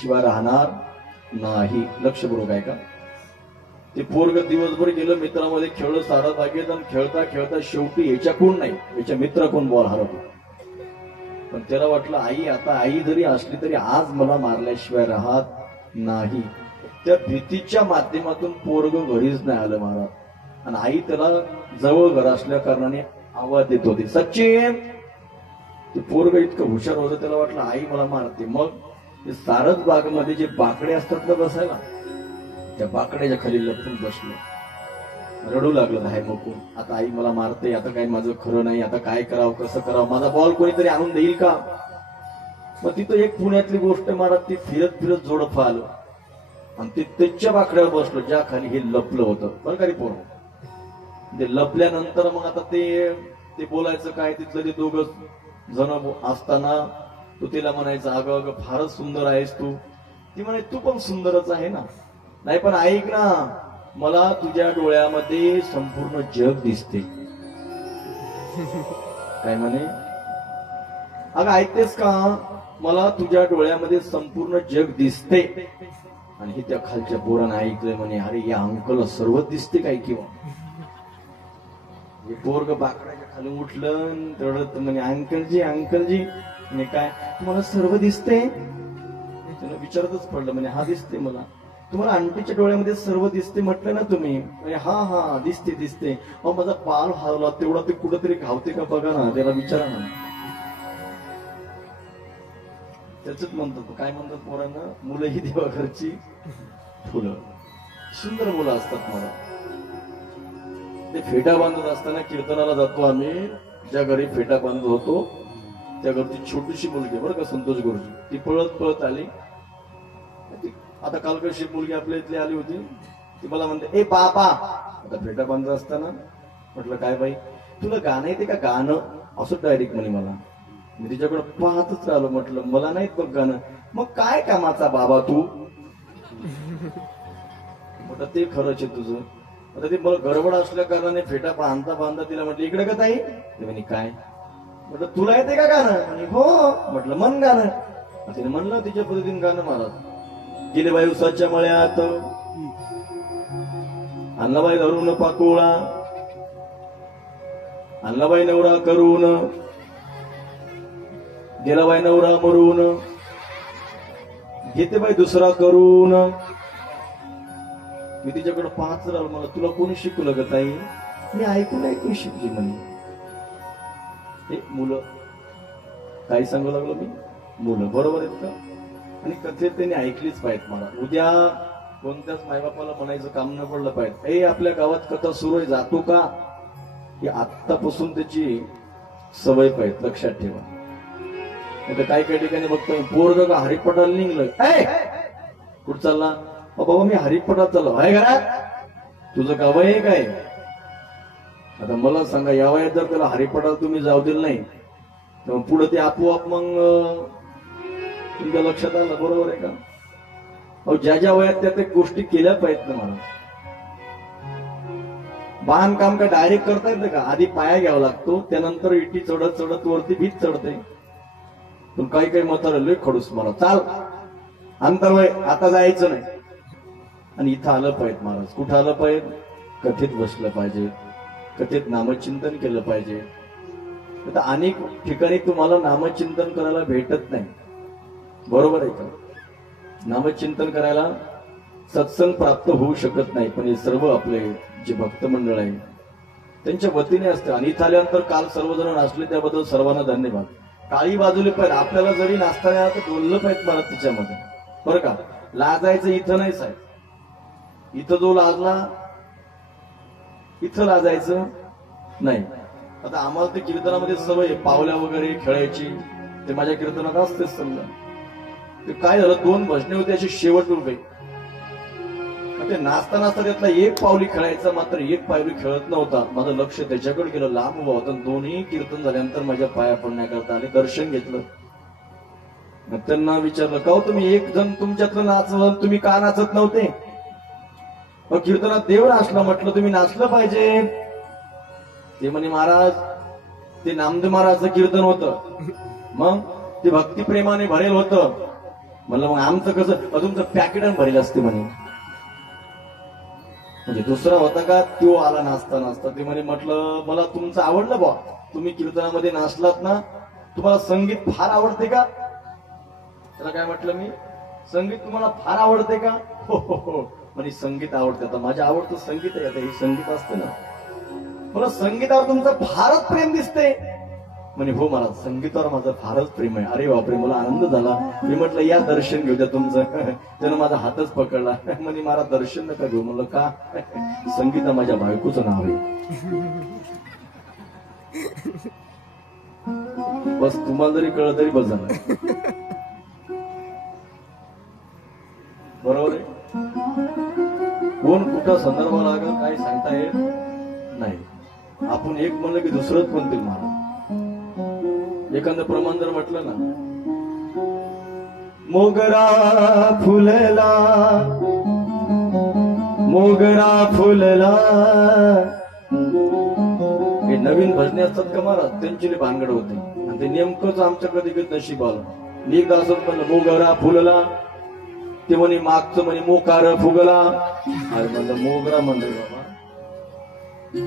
मारल्याशिवाय राहणार नाही. लक्षपूर्वक आहे का? ते पोरग दिवसभर गेलं मित्रामध्ये खेळलं सारा बागेत आणि खेळता खेळता शेवटी याच्या कोण नाही याच्या मित्र कोण बॉल हरवला. पण त्याला वाटलं आई आता आई जरी असली तरी आज मला मारल्याशिवाय राहत नाही. त्या भीतीच्या माध्यमातून पोरग घरीच नाही आलं महाराज. आणि आई त्याला जवळ घर असल्या कारणाने आवाज देत होती, सचिन. ते पोरग इतकं हुशार होतं, त्याला वाटलं आई मला मारते. मग ते सारस बागमध्ये जे बाकडे असतात ना बसायला, त्या बाकड्याच्या खाली लपून बसलो. रडू लागलं धाय मकून, आता आई मला मारते, आता काय माझं खरं नाही, आता काय करावं कसं करावं, माझा बॉल कोणीतरी आणून देईल का? मग तिथं एक पुण्यातली गोष्ट महाराज, ती फिरत फिरत जोडफं आलं आणि ते त्याच्या बाकड्यावर बसलो ज्या खाली हे लपलं होतं. बरं का रे पोर, ते लपल्यानंतर मग आता ते बोलायचं काय, तिथलं ते दोघं जण असताना तो तिला म्हणायचं, अगं अगं फारच सुंदर आहेस तू. ती म्हणे तू पण सुंदरच आहे ना. नाही पण ऐक ना, मला तुझ्या डोळ्यामध्ये संपूर्ण जग दिसते. काय म्हणे, अगं ऐकतेस का, मला तुझ्या डोळ्यामध्ये संपूर्ण जग दिसते. आणि ही त्या खालच्या पोरानं ऐकलंय, म्हणे अरे या अंकलला सर्व दिसते काय किंवा. हे पोरग बाकड्याच्या खाली उठलं तेवढं म्हणे अंकलजी अंकलजी. म्हणे काय, तुम्हाला सर्व दिसते? त्यानं विचारतच पडलं, म्हणे हा दिसते मला. तुम्हाला आंटीच्या डोळ्यामध्ये सर्व दिसते म्हटलं ना तुम्ही? हा हा दिसते दिसते. अहो माझा पाल हरवला, तेवढा ते कुठंतरी घावते का बघा ना, त्याला विचारा ना. त्याच म्हणतात, काय म्हणतात पोरांना, मुलं ही देवा घरची फुलं. सुंदर मुलं असतात मला. ते फेटा बांधत असताना कीर्तनाला जातो आम्ही, ज्या घरी फेटा बांधत होतो त्या घरची छोटीशी मुलगी बरं का, संतोष गुरुजी, ती पळत पळत आली. आता काल कशी मुलगी आपल्या इथली आली होती, ती मला म्हणते, ए बाबा. आता फेटा बांधत असताना म्हटलं काय बाई, तुला गाणं येते का गाणं, असं डायरेक्ट म्हणे मला. मी तिच्याकडे पाहतच राहिलो, म्हटलं मला नाहीत बघ गाणं. मग काय कामाचा बाबा तू. म्हटलं ते खरंच आहे तुझं. आता ते मला गडबड असल्या कारणाने फेटा बांधता बांधता तिला म्हटलं, इकडे का ताई. ते म्हणे काय. म्हटलं तुला येते का गाणं. म्हणे हो. म्हटलं मन गाणं. तिने म्हणलं तिच्या पद्धतीने गाणं मला. गेले बाई उसाच्या मळ्यात, अन्नाबाई धरून पाकोळा, अन्नाबाई नवरा करून, गेला बाई नवरा मरून, घेते बाई दुसरा करून. मी तिच्याकडे पाहत राहिलो, मला तुला कोणी शिकवलं ग ताई. मी ऐकून ऐकून शिकली म्हणे. हे मुलं काय सांगू लागलो मी, मुलं बरोबर आहेत का. आणि कथेत त्यांनी ऐकलीच पाहिजे. मला उद्या कोणत्याच मायबापाला म्हणायचं काम न पडलं पाहिजे, ए आपल्या गावात कथा सुरू आहे जातो का. ही आत्तापासून त्याची सवय पाहिजे, लक्षात ठेवा. नाही काही काही ठिकाणी बघतो पोरग का हरिपटाला निघलं, कुठं चालला, बाबा मी हरिपटात चाललो आहे घरात, तुझं का वय आहे काय. आता मला सांगा, या वयात जर त्याला हरिपटाला तुम्ही जाऊ दिलं नाही तर पुढे ते आपोआप मग तुमच्या लक्षात आलं, बरोबर आहे का. अहो ज्या वयात त्या गोष्टी केल्या पाहिजेत ना. मला बांधकाम का डायरेक्ट करता येतं का, आधी पाया घ्यावा लागतो, त्यानंतर इटी चढत चढत वरती भीत चढते. पण काही काही म्हातारं लय खडूस, मला चाल अंतर वय आता जायचं नाही. आणि इथं आलं पाहिजे महाराज. कुठं आलं पाहिजे, कथेत बसलं पाहिजे, कथेत नामचिंतन केलं पाहिजे. आता अनेक ठिकाणी तुम्हाला नामचिंतन करायला भेटत नाही, बरोबर आहे का. नामचिंतन करायला सत्संग प्राप्त होऊ शकत नाही. पण हे सर्व आपले जे भक्त मंडळ आहे त्यांच्या वतीने असते. आणि इथं आल्यानंतर काल सर्वजण नाचले, त्याबद्दल सर्वांना धन्यवाद. काळी बाजूला पाहिजे, आपल्याला जरी नाचता नाही तर बोललं पाहिजे मला तिच्यामध्ये, बरं का. लाजायचं इथं नाही साहेब. इथं जो लाजला इथं लाजायचं नाही. आता आम्हाला ते कीर्तनामध्ये सवय पावल्या वगैरे खेळायची, ते माझ्या कीर्तनात असतेच. समजा ते काय झालं, 2 भजने होते अशी शेवट उभे. ते नाचता नाचता त्यातला एक पावली खेळायचा, मात्र एक पावली खेळत नव्हता. माझं लक्ष त्याच्याकडे गेलं, लांब उभा होता. दोन्ही कीर्तन झाल्यानंतर माझ्या पाया पडण्याकरता आले, दर्शन घेतलं. मग त्यांना विचारलं, का हो तुम्ही एक जण तुमच्यातलं नाचलं, तुम्ही का नाचत नव्हते. मग कीर्तनात देव नाचला, म्हटलं तुम्ही नाचलं पाहिजे. ते म्हणे महाराज ते नामदेव महाराजचं कीर्तन होतं, मग ते भक्तिप्रेमाने भरेल होतं. म्हणलं मग आमचं कसं तुमचं पॅकेट भरेल असते म्हणे. म्हणजे दुसरा होता का तो आला नाचता नाचता ते म्हणे म्हटलं मला तुमचं आवडलं बा, तुम्ही कीर्तनामध्ये नाचलात ना, तुम्हाला संगीत फार आवडते का? त्याला काय म्हटलं मी, संगीत तुम्हाला फार आवडते का? हो हो हो म्हणजे संगीत आवडते. आता माझ्या आवडतं संगीत आहे, आता हे संगीत असतं ना, मला संगीतावर तुमचं फारच प्रेम दिसते. म्हणे हो मला संगीतावर माझं फारच प्रेम आहे. अरे बापरे, मला आनंद झाला. मी म्हटलं या दर्शन घेऊ द्या तुमचं. त्यानं माझा हातच पकडला. म्हणे मला दर्शन नका घेऊ. म्हणलं का? संगीता माझ्या बायकोचं नाव आहे. बस तुम्हाला जरी कळलं तरी बस झालं. बरोबर आहे. कोण कुठं संदर्भ लागेल काय सांगता येत नाही. आपण एक म्हणलं की दुसरंच म्हणतील महाराज. एखादं प्रमाण जर म्हटलं ना, मोगरा फुलला, मोगरा फुलला, हे नवीन भजने असतात का महाराज, त्यांची भानगड होते आणि ते नेमकंच आमच्या कधी कधी नशीब आलं. मी एकदा असं म्हणलं मोगरा फुलला, ते म्हणे मागचं म्हणे मोकार फुगला. अरे म्हणलं मोगरा म्हणलं बाबा,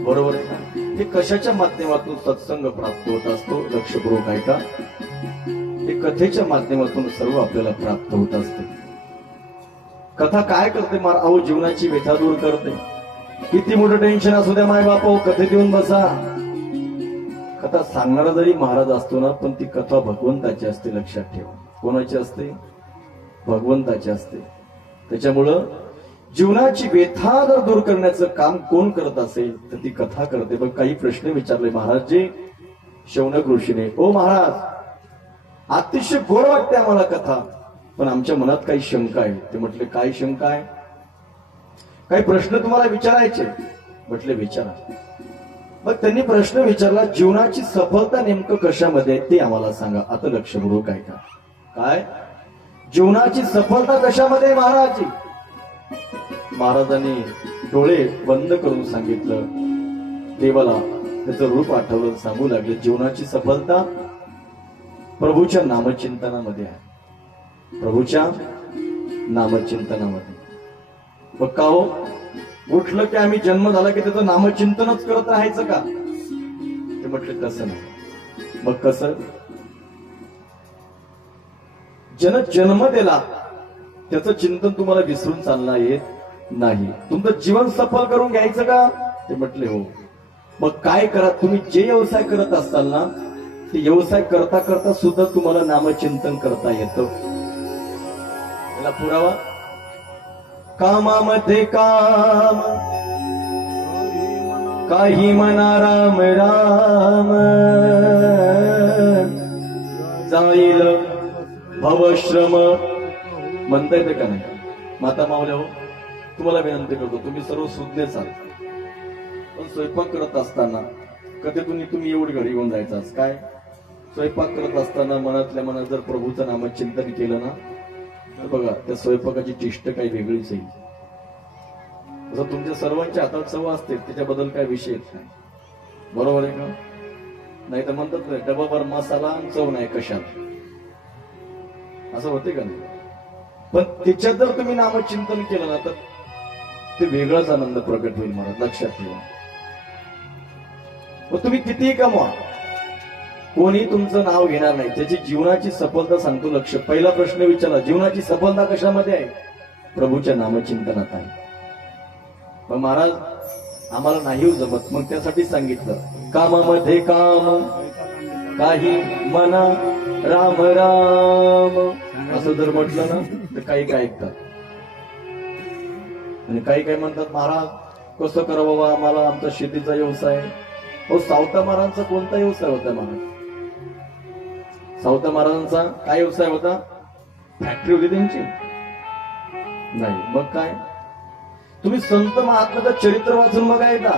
बरोबर आहे का? हे कशाच्या माध्यमातून सत्संग प्राप्त होत असतो? लक्षपूर्वक ऐका. हे कथेच्या माध्यमातून सर्व आपल्याला प्राप्त होत असते. कथा काय करते मार, अहो जीवनाची व्यथा दूर करते. किती मोठं टेन्शन असू द्या माय बापा, कथेत येऊन बसा. कथा सांगणारा जरी महाराज असतो ना, पण ती कथा भगवंताची असते. लक्षात ठेवा. कोणाची असते? भगवंताची असते. त्याच्यामुळं जीवनाची व्यथा जर दूर करण्याचं काम कोण करत असेल तर ती कथा करते. पण काही प्रश्न विचारले महाराजजी शौनक ऋषीने. ओ महाराज, अतिशय गोड वाटते आम्हाला कथा, पण आमच्या मनात काही शंका आहे. ते म्हटले काय शंका आहे? काही प्रश्न तुम्हाला विचारायचे. म्हटले विचारा. मग त्यांनी प्रश्न विचारला, जीवनाची सफलता नेमकं कशामध्ये ते आम्हाला सांगा. आता लक्षपूर्वक ऐका. काय जीवनाची सफलता कशामध्ये महाराजजी? महाराजांनी डोळे बंद करून सांगितलं. देवाला त्याचं रूप आठवलं. सांगू लागले जीवनाची सफलता प्रभूच्या नामचिंतनामध्ये आहे. प्रभूच्या नामचिंतनामध्ये. मग का हो, उठलं की आम्ही जन्म झाला की त्याचं नामचिंतनच करत राहायचं का? ते म्हटले तसं नाही. मग कसं? जन जन्म दिला त्याचं चिंतन तुम्हाला विसरून चालणार येत नाही. तुमचं जीवन सफल करून घ्यायचं का? ते म्हटले हो. मग काय करा, तुम्ही जे व्यवसाय करत असाल ना, ते व्यवसाय करता करता सुद्धा तुम्हाला नामचिंतन करता येतं. त्याला पुरावा, कामामध्ये काम, काही म्हणा राम राम, जाईल भवश्रम. म्हणता येते का नाही? माता मावल्या हो, तुम्हाला विनंती करतो, तुम्ही सर्व सुज्ञ चाल, पण स्वयंपाक करत असताना कधी तुम्ही एवढी घरी येऊन जायचं काय? स्वयंपाक करत असताना मनातल्या मनात जर प्रभूचं नामचिंतन केलं ना, तर बघा त्या स्वयंपाकाची टिष्ट काही वेगळीच येईल. जर तुमच्या सर्वांच्या हातात चव असते त्याच्याबद्दल काय विषय नाही. बरोबर आहे का? नाही तर म्हणतात डबाभर मसाला आणि चव नाही कशात, असं होते का नाही? पण त्याच्यात जर तुम्ही नामचिंतन केलं ना, तर ते वेगळाच आनंद प्रकट होईल. मला लक्षात ठेवा. तुम्ही कितीही कमवा, कोणी तुमचं नाव घेणार नाही. त्याची जीवनाची सफलता सांगतो. लक्ष, पहिला प्रश्न विचारला, जीवनाची सफलता कशामध्ये आहे? प्रभूच्या नामचिंतनात आहे. पण महाराज आम्हाला नाही जमत. मग त्यासाठी सांगितलं, कामामध्ये काम, काही मना राम राम, असं जर म्हटलं ना तर काही काय ऐकतात आणि काही काय म्हणतात, महाराज कसं करावं बाबा, आम्हाला आमचा शेतीचा व्यवसाय. हो, सावता महाराजांचा कोणता व्यवसाय होता? महाराज सावता महाराजांचा काय व्यवसाय होता? फॅक्टरी होती त्यांची? नाही. मग काय? तुम्ही संत महात्म्याचं चरित्र वाचून बघा एकदा.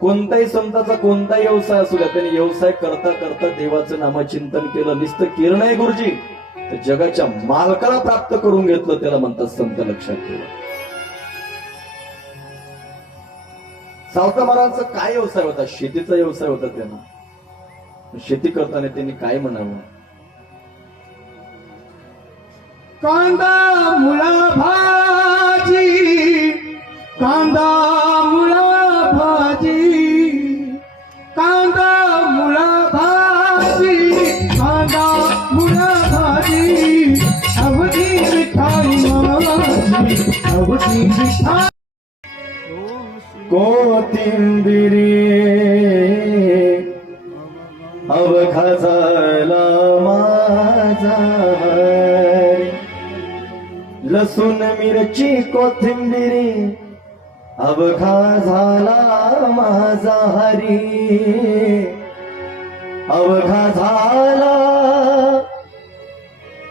कोणताही संताचा कोणताही व्यवसाय असू द्या, त्यांनी व्यवसाय करता करता देवाचं नामचिंतन केलं. नुसतं केलं नाही गुरुजी, तर जगाच्या मालकाला प्राप्त करून घेतलं. त्याला म्हणतात संत. लक्षात ठेवा. सावता महाराजांचा काय व्यवसाय होता? शेतीचा व्यवसाय होता. त्यांना शेती करताना त्यांनी काय म्हणावं? कांदा मुळा भाजी, कांदा मुळा भाजी, कांदा मुळा भाजी, कांदा मुळा भाजी, अवधी मिठाई माझी, अवधी मिठाई. कोथिंबिरी अवघा झाला माझा हरी. लसूण मिरची कोथिंबिरी अवघा झाला माझा हरी. अवघा झाला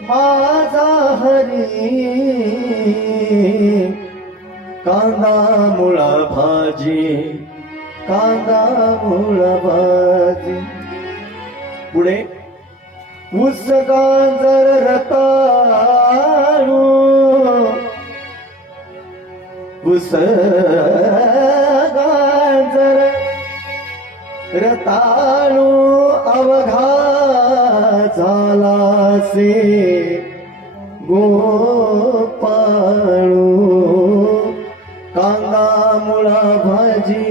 माझा हरी. कांदा मुळा भाजी, कांदा मुळा भाजी. पुढे ऊस गाजर रताळू, ऊस गाजर रताळू अवघा झाला से गोपाळू. कांदा मुळा भाजी,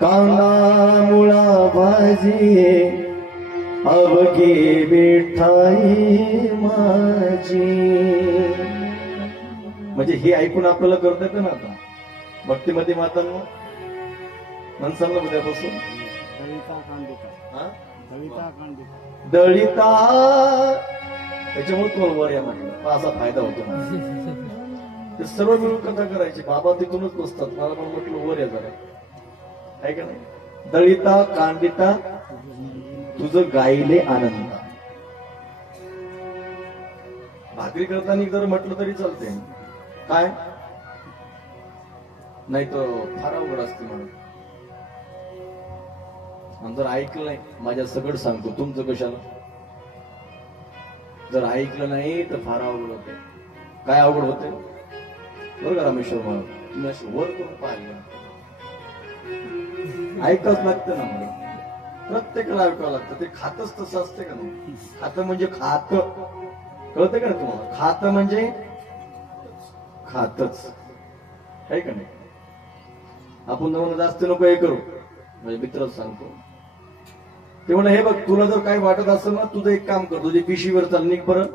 कांदा मुळा भाजी, अवघी मिठाई माझी. म्हणजे हे ऐकून आपल्याला करता येतं ना आता भक्तिमती मातांना मनसांना उद्यापासून दळिता. त्याच्यामुळे तुम्हाला वर या म्हटलं असा फायदा होतो ना. ते सर्व मिळून कथा करायची. बाबा तिथूनच बसतात. मला पण म्हटलं वर या जरा, आहे का नाही. दळिता कांडिता तुझं गायले आनंद. भाकरी करताना जर म्हटलं तरी चालते. काय नाही तर फार अवघड असते म्हणून. आणि जर ऐकलं नाही, माझ्या सगळं सांगतो तुमचं कशाला. जर ऐकलं नाही तर फार अवघड होते. काय अवघड होते बरं का रामेश्वर महाराज. तुम्ही असे वर करून पाहिलं, ऐकावंच लागतं ना. मला प्रत्येकाला ऐकावं लागतं. ते खातच तसं असते का नाही. खातं म्हणजे खात, कळतं का ना तुम्हाला. खातं म्हणजे खातच, आहे का नाही. आपण तुम्हाला जास्त नको हे करू. म्हणजे मित्रच सांगतो ते म्हणा, हे बघ तुला जर काय वाटत असेल ना, तुझं एक काम कर, तुझी पिशीवर चाल निघ बरं.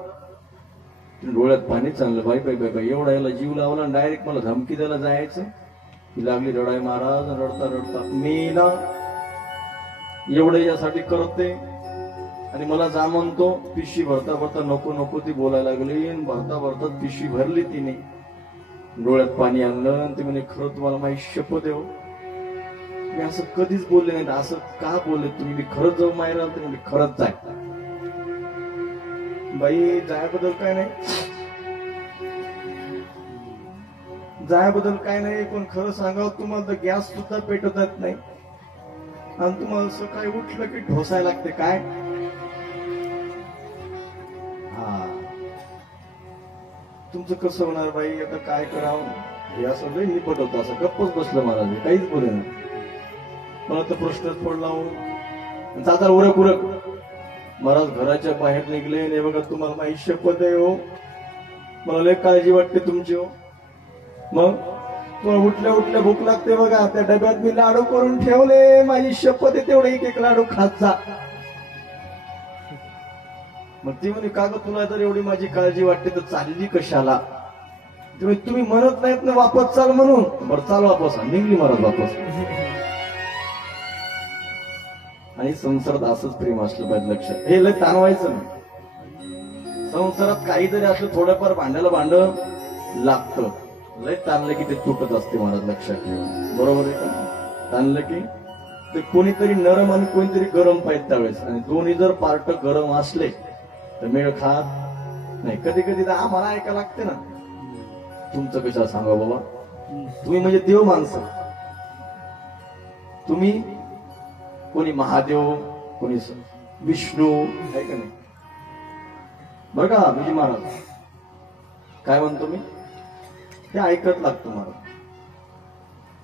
डोळ्यात पाणी चाललं. बाई बाई बाई बाई एवढा याला जीव लावला. डायरेक्ट मला धमकी द्यायला जायचं. ती लागली रडाय. महाराज रडता रडता मी ना एवढं यासाठी करते. आणि मला जा म्हणतो. पिशी भरता भरता नको नको ती बोलायला लागली. भरता भरता पिशी भरली तिने. डोळ्यात पाणी आणलं. आणि ती म्हणे खरं तुम्हाला माझी शपथ आहे हो, मी असं कधीच बोलले नाही. असं का बोलले तुम्ही. मी खरंच जाऊ मायरा. ते म्हणजे खरंच जाय. बाई जायाबद्दल काय नाही, जायाबद्दल काय नाही. पण खरं सांगावं तुम्हाला तर गॅस सुद्धा पेटवता येत नाही. आणि तुम्हाला सकाळी उठलं की ढोसायला लागते. काय हा तुमचं कसं होणार बाई. आता काय करावं हे असं लई निपट होतं. असं गप्पच बसलं महाराज. काहीच बोले ना. मला तर प्रश्नच पडला हो. जाता उरक उरक. महाराज घराच्या बाहेर निघले. आणि बघा तुम्हाला माझी शपथ आहे हो, मला लय काळजी वाटते तुमची हो. मग तुम्हाला उठल्या उठल्या भूक लागते बघा. त्या डब्यात मी लाडू करून ठेवले. माझी शपथ आहे तेवढे एक एक लाडू खात जा. मग ती म्हणे का ग तुला जर एवढी माझी काळजी वाटते तर चालली कशाला. तुम्ही म्हणत नाहीत ना वापस चाल म्हणून. बरं चाल वापस. निघली महाराज वापस. आणि संसारात असंच प्रेम असलं पाहिजे. लक्षात हे लय ताणवायचं नाही. संसारात काहीतरी असलं थोडंफार भांड्याला भांड लागतं. लय ताणलं की ते तुटत असते महाराज. लक्षात ठेवा. बरोबर आहे का. ताणलं की ते कोणीतरी नरम आणि कोणीतरी गरम पाहिजे त्यावेळेस. आणि दोन्ही जर पार्ट गरम असले तर मेळ खात नाही. कधी कधी तर आम्हाला ऐकायला लागते ना. तुमचं कशाला सांगा बाबा. तुम्ही म्हणजे देव माणसं. तुम्ही कोणी महादेव कोणी विष्णू आहे का नाही. बरं का विजय महाराज काय म्हणतो मी ते ऐकत लागतो महाराज.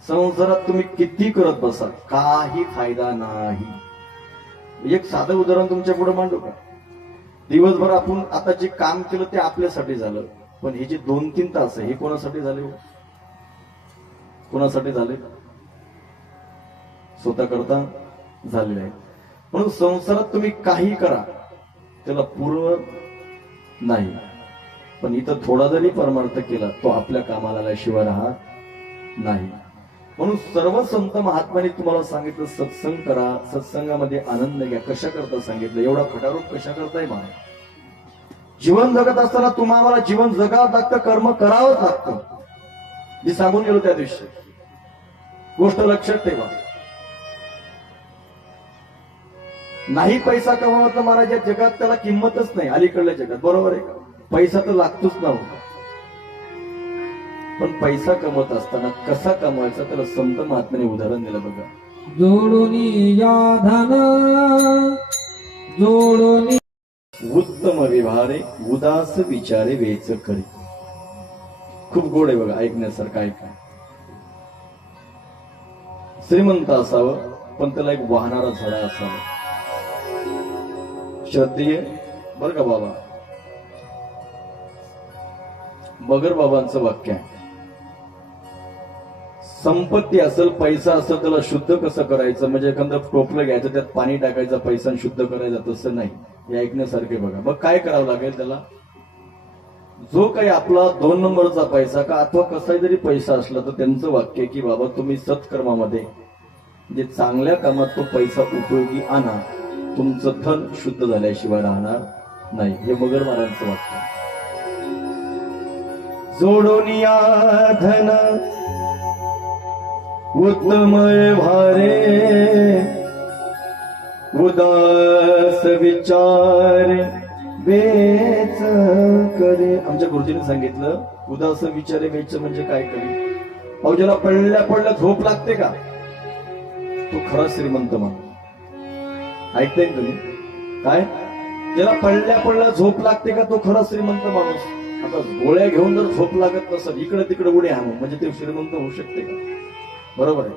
संसारात तुम्ही किती करत बसा काही फायदा नाही. एक साधं उदाहरण तुमच्या पुढे मांडू का. दिवसभर आपण आता जे काम केलं ते आपल्यासाठी झालं, पण हे जे 2-3 तास आहे हे कोणासाठी झाले हो? कोणासाठी झाले? स्वतः करता झालेले आहे. म्हणून संसारात तुम्ही काही करा त्याला पूर्ण नाही, पण इथं थोडा जरी परमार्थ केला तो आपल्या कामाला आल्याशिवाय राहत नाही. म्हणून सर्व संत महात्म्यांनी तुम्हाला सांगितलं सत्संग करा, सत्संगामध्ये आनंद घ्या. कशा करता सांगितलं? एवढा खटारूप कशा करताय महाराज? जीवन जगत असताना तुम्हाला जीवन जगावं लागतं, कर्म करावंच लागतं. मी सांगून गेलो त्या दिवशी, गोष्ट लक्षात ठेवा. नाही पैसा कमावला तर महाराज या जगात त्याला किंमतच नाही. अलीकडल्या जगात बरोबर आहे का? पैसा तर लागतोच ना. पण पैसा कमवत असताना कसा कमवायचा त्याला संत महात्म्याने उदाहरण दिलं बघा. जोडोनी या धन जोडोनी उत्तम व्यवहारे उदास विचारे वेच करी. खूप गोड आहे बघा, ऐकण्यासारखं ऐका. श्रीमंत असावं पण त्याला एक वाहणारा झाडा असावा. श्रद्धेय बरं का बाबा. बगर बाबांचं वाक्य आहे, संपत्ती असेल पैसा असेल त्याला शुद्ध कसं करायचं, म्हणजे एखादं टोपलं घ्यायचं त्यात पाणी टाकायचं पैसा शुद्ध करायचं, तसं नाही. हे ऐकण्यासारखे बघा. मग काय करावं लागेल त्याला? जो काही आपला 2 नंबरचा पैसा का अथवा कसाही जरी पैसा असला तर त्यांचं वाक्य की बाबा तुम्ही सत्कर्मामध्ये म्हणजे चांगल्या कामात तो पैसा उपयोगी आणा, तुमचं धन शुद्ध झाल्याशिवाय राहणार नाही. हे मगर महाराजांचं वाक्य. जोडोनिया धन उत्तम भारे उदास विचार वेच करे. आमच्या गुरुजींनी सांगितलं उदास विचारे वेच म्हणजे काय करे? अहो ज्याला पडल्या झोप लागते का तो खरा श्रीमंत माणूस. ऐकताय तुम्ही काय? ज्याला पडल्या झोप लागते का तो खरा श्रीमंत माणूस. आता गोळ्या घेऊन जर झोप लागत नसेल इकडे तिकडे उडी हाणून म्हणजे ते श्रीमंत होऊ शकते का? बरोबर आहे.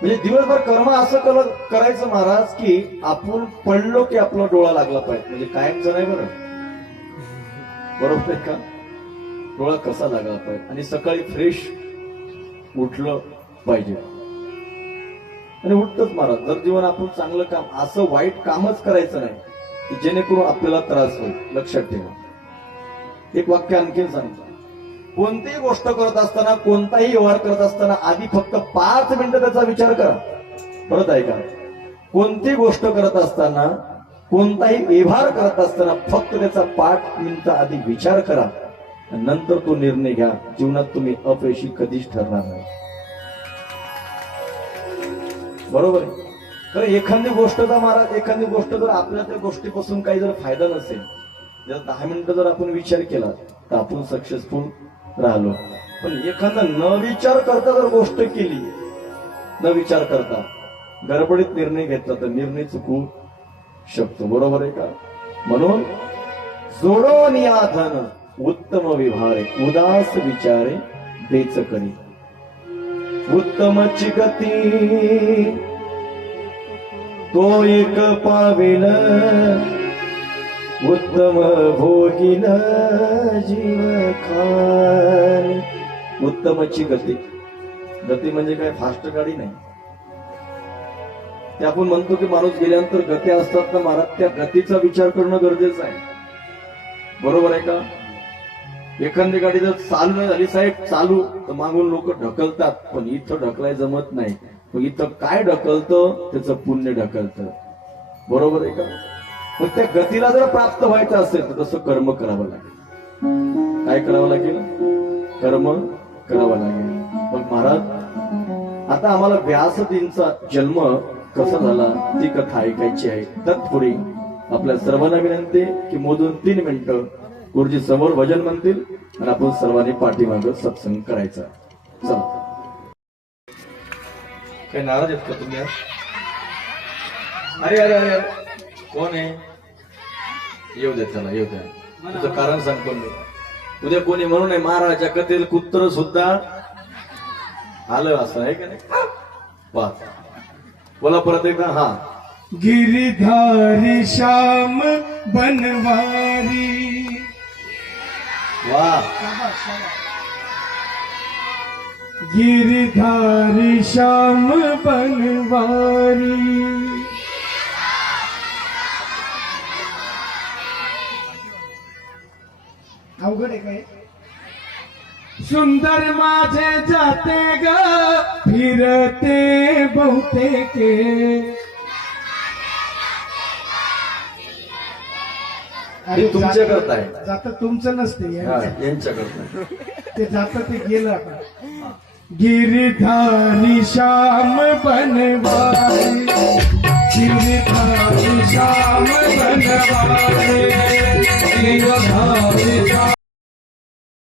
म्हणजे दिवसभर कर्म असं करायचं महाराज की आपण पडलो की आपला डोळा लागला पाहिजे, म्हणजे कायमचं नाही. बरोबर आहे का? डोळा कसा लागला पाहिजे आणि सकाळी फ्रेश उठलं पाहिजे. आणि उठतच महाराज. जर जीवन आपण चांगलं काम असं वाईट कामच करायचं नाही की जेणेकरून आपल्याला त्रास होईल. लक्षात ठेवा. एक वाक्य आणखीन सांगतो. कोणतीही गोष्ट करत असताना कोणताही व्यवहार करत असताना आधी फक्त 5 मिनिटं त्याचा विचार करा. परत ऐका. कोणतीही गोष्ट करत असताना कोणताही व्यवहार करत असताना फक्त त्याचा 5 मिनिटं आधी विचार करा, नंतर तो निर्णय घ्या. जीवनात तुम्ही अपयशी कधीच ठरणार नाही. बरोबर आहे. तर एखादी गोष्ट जर महाराज एखादी गोष्ट जर आपल्या त्या गोष्टीपासून काही जर फायदा नसेल, जर 10 मिनिटं जर आपण विचार केला तर आपण सक्सेसफुल राहिलो. पण एखादा न विचार करता जर गोष्ट केली, न विचार करता गडबडीत निर्णय घेतला तर निर्णय चुकू शकतो. बरोबर आहे का? म्हणून जोडोन या धन उत्तम व्यवहारे उदास विचारे बेच करी. उत्तमची गती तो एक पाविल उत्तम भोगिल जीव खान. उत्तमची गती. गती म्हणजे काय? फास्ट गाडी नाही. ते आपण म्हणतो की माणूस गेल्यानंतर गती असतात ना महाराज, त्या गतीचा विचार करणं गरजेचं आहे. बरोबर आहे का? एखादी गाडी जर चालू नाही झाली साहेब चालू तर मागून लोक ढकलतात, पण इथं ढकलाय जमत नाही. मग इथं काय ढकलतं? त्याचं पुण्य ढकलतं. बरोबर आहे का? मग त्या गतीला जर प्राप्त व्हायचं असेल तर तसं कर्म करावं लागेल. काय करावं लागेल? कर्म करावं लागेल. मग महाराज आता आम्हाला व्यासजींचा जन्म कसा झाला ती कथा ऐकायची आहे. तत्पूर्वी आपल्या सर्वांना विनंती की मोजून 3 मिनिटं गुरुजी समोर भजन म्हणतील आणि आपण सर्वांनी पाठीमागं सत्संग करायचा. चला. काही नाराज आहेत का तुम्ही? अरे अरे अरे कोण आहे? येऊ द्या, चला येऊ द्या. तुझं कारण सांगतो मी. उद्या कोणी म्हणून नाही महाराजाच्या कथेत कुत्र सुद्धा आलं असं आहे का नाही? पाच बोला परत एकदा. हा गिरधारी श्याम बनवारी. वा गिरधारी श्याम बनवारी. अवघड आहे काय. सुंदर माझे जाते ग फिरते बहुतेक. हे तुमच्या करता आहे. जात तुमचं नसते हा, यांच्या करता. ते जात ते गेलं आता. गिरधारी श्याम बनवारी. गिरधारी श्याम बनवारी. गिरधारी